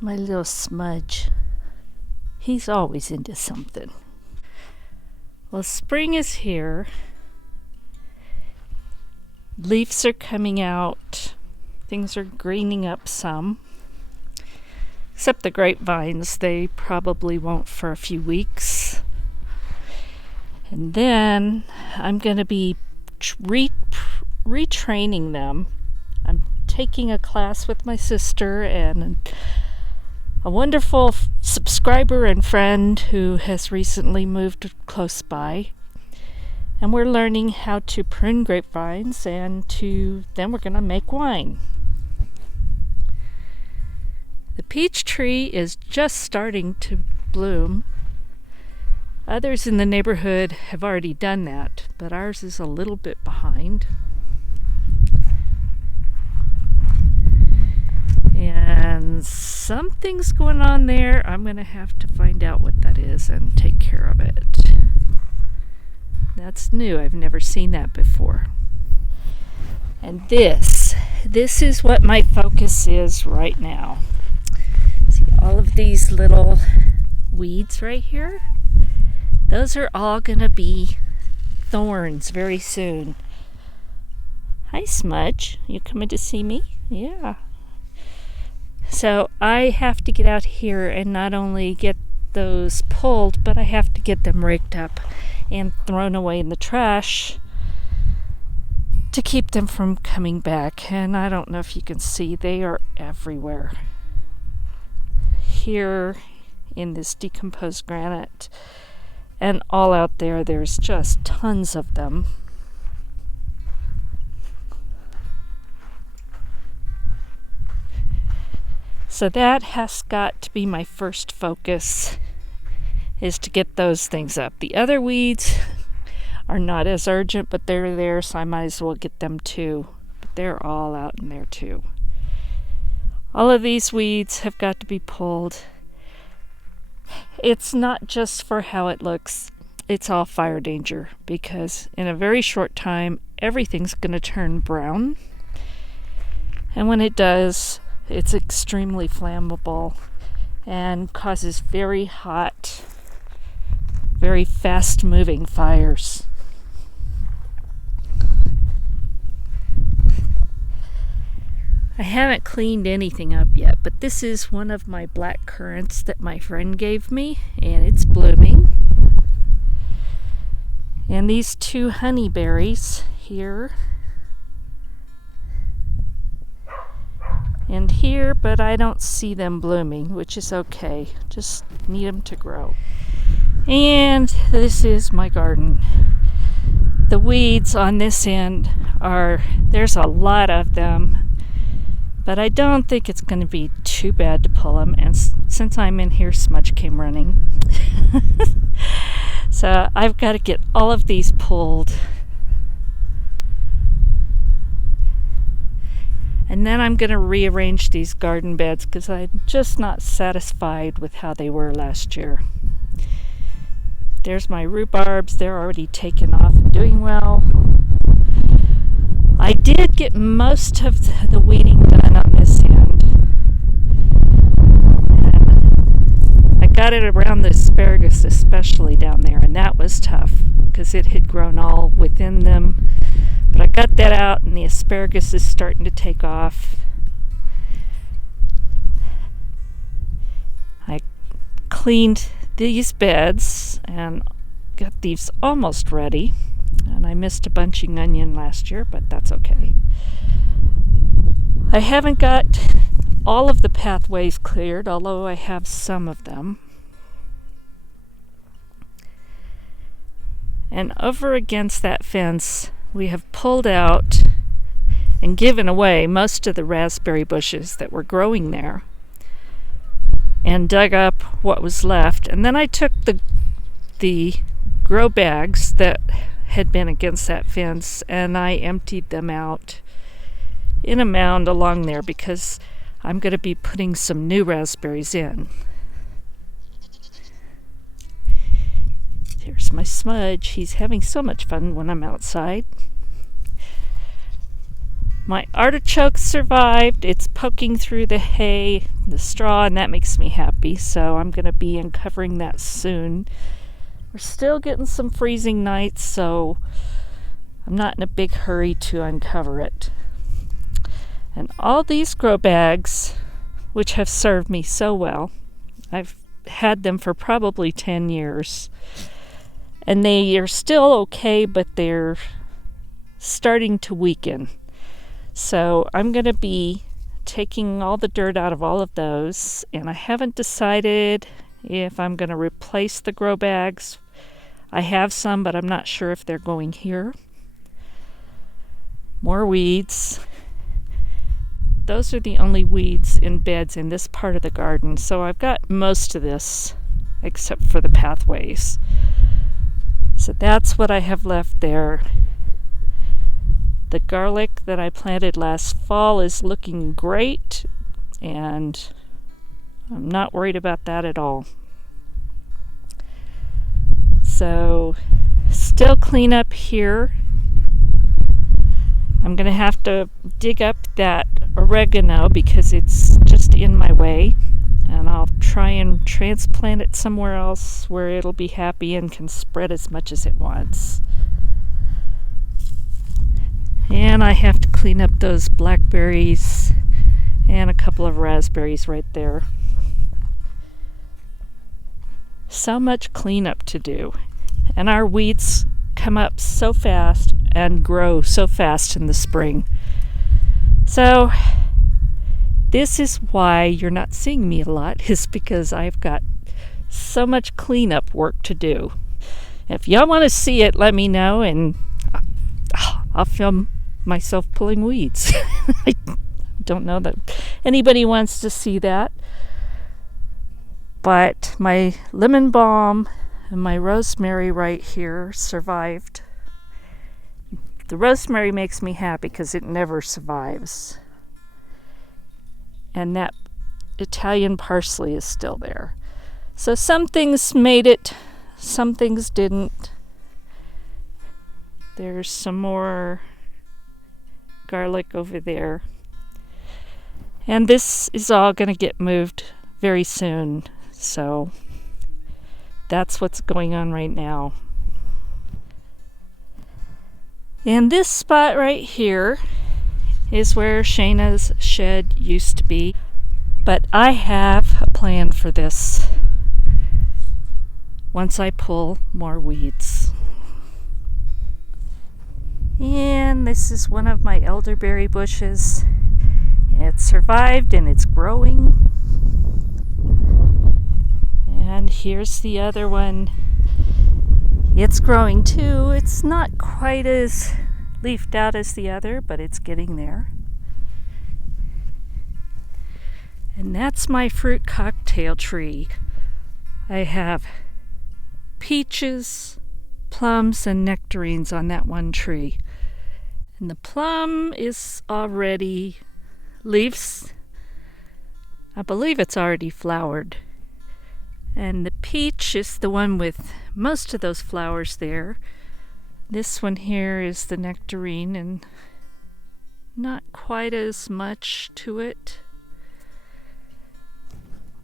My little Smudge. He's always into something. Well, spring is here. Leaves are coming out. Things are greening up some. Except the grapevines, they probably won't for a few weeks. And then I'm going to be retraining them. I'm taking a class with my sister and a wonderful subscriber and friend who has recently moved close by. And we're learning how to prune grapevines and then we're going to make wine. The peach tree is just starting to bloom. Others in the neighborhood have already done that, but ours is a little bit behind. And something's going on there. I'm going to have to find out what that is and take care of it. That's new. I've never seen that before. And this is what my focus is right now. See all of these little weeds right here? Those are all going to be thorns very soon. Hi, Smudge. You coming to see me? Yeah. So I have to get out here and not only get those pulled, but I have to get them raked up and thrown away in the trash to keep them from coming back. And I don't know if you can see, they are everywhere. Here in this decomposed granite and all out there, there's just tons of them. So that has got to be my first focus, is to get those things up. The other weeds are not as urgent, but they're there, so I might as well get them too. But they're all out in there too. All of these weeds have got to be pulled. It's not just for how it looks. It's all fire danger, because in a very short time, everything's going to turn brown. And when it does, it's extremely flammable and causes very hot, very fast-moving fires. I haven't cleaned anything up yet, but this is one of my black currants that my friend gave me, and it's blooming. And these two honeyberries here and here, but I don't see them blooming, which is okay. Just need them to grow. And this is my garden. The weeds on this end there's a lot of them, but I don't think it's going to be too bad to pull them. And since I'm in here, Smudge came running. So I've got to get all of these pulled. And then I'm going to rearrange these garden beds because I'm just not satisfied with how they were last year. There's my rhubarbs. They're already taken off and doing well. I did get most of the weeding done on this end. And I got it around the asparagus, especially down there, and that was tough because it had grown all within them. But I got that out, and the asparagus is starting to take off. I cleaned these beds and got these almost ready. And I missed a bunching onion last year, but that's okay. I haven't got all of the pathways cleared, although I have some of them. And over against that fence, we have pulled out and given away most of the raspberry bushes that were growing there and dug up what was left. And then I took the grow bags that had been against that fence and I emptied them out in a mound along there because I'm going to be putting some new raspberries in. There's my Smudge. He's having so much fun when I'm outside. My artichoke survived. It's poking through the hay. the straw, and that makes me happy. So I'm going to be uncovering that soon. We're still getting some freezing nights, so I'm not in a big hurry to uncover it. And all these grow bags, which have served me so well, I've had them for probably 10 years. And they are still okay, but they're starting to weaken. So I'm going to be taking all the dirt out of all of those, and I haven't decided if I'm going to replace the grow bags. I have some, but I'm not sure if they're going here. More weeds. Those are the only weeds in beds in this part of the garden, so I've got most of this except for the pathways. So that's what I have left there. The garlic that I planted last fall is looking great, and I'm not worried about that at all. So, still clean up here. I'm going to have to dig up that oregano because it's just in my way, and I'll try and transplant it somewhere else where it'll be happy and can spread as much as it wants. And I have to clean up those blackberries and a couple of raspberries right there. So much cleanup to do. And our weeds come up so fast and grow so fast in the spring. So this is why you're not seeing me a lot, is because I've got so much cleanup work to do. If y'all want to see it, let me know, and I'll film myself pulling weeds. I don't know that anybody wants to see that. But my lemon balm and my rosemary right here survived. The rosemary makes me happy because it never survives. And that Italian parsley is still there. So some things made it, some things didn't. There's some more garlic over there. And this is all going to get moved very soon. So that's what's going on right now. And this spot right here is where Shayna's shed used to be. But I have a plan for this once I pull more weeds. And this is one of my elderberry bushes. It survived and it's growing. And here's the other one. It's growing too. It's not quite as leafed out as the other, but it's getting there. And that's my fruit cocktail tree. I have peaches, plums, and nectarines on that one tree. And the plum is already leaves. I believe it's already flowered. And the peach is the one with most of those flowers there. This one here is the nectarine, and not quite as much to it.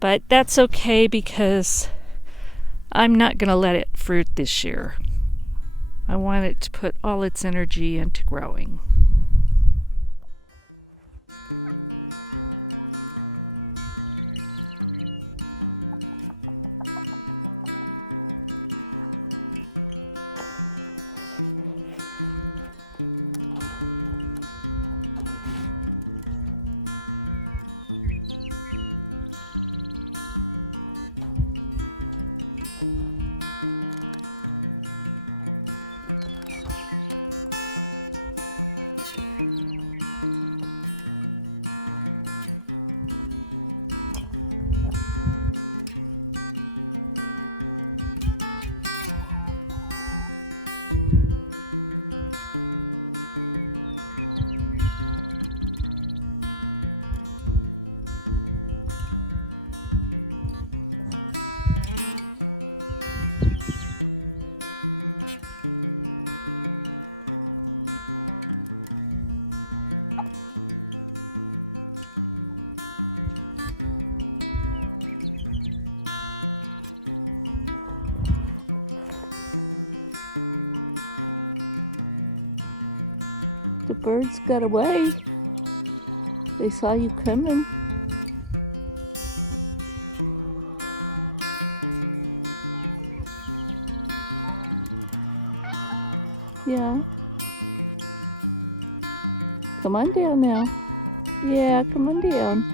But that's okay because I'm not going to let it fruit this year. I want it to put all its energy into growing. The birds got away. They saw you coming. Yeah. Come on down now. Yeah, come on down.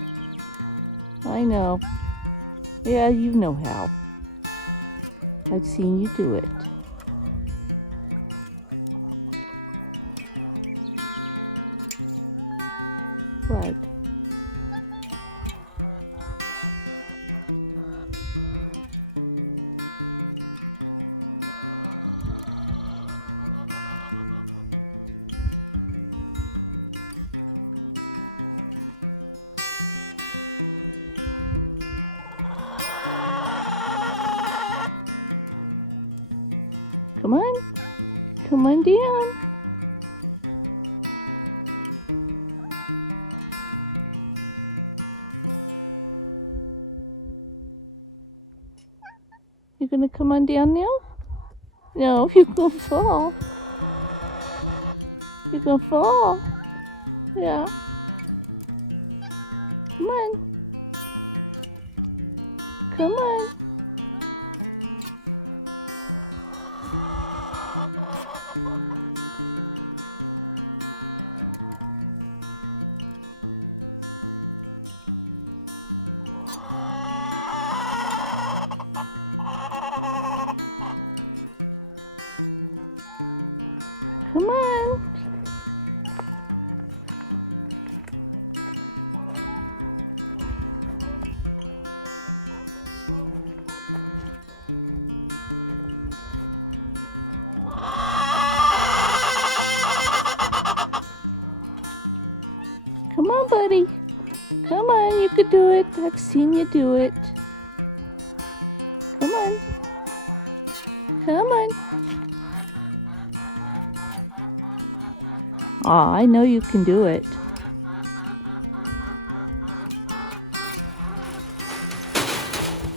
I know. Yeah, you know how. I've seen you do it. What? Come on. Come on down. You're gonna come on down now? No, you're gonna fall. You're gonna fall. Yeah. Come on. Come on. Come on. Come on, buddy. Come on, you could do it. I've seen you do it. Come on. Come on. Aw, I know you can do it.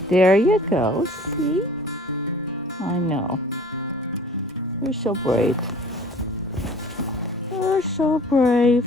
There you go. See? I know. You're so brave. You're so brave.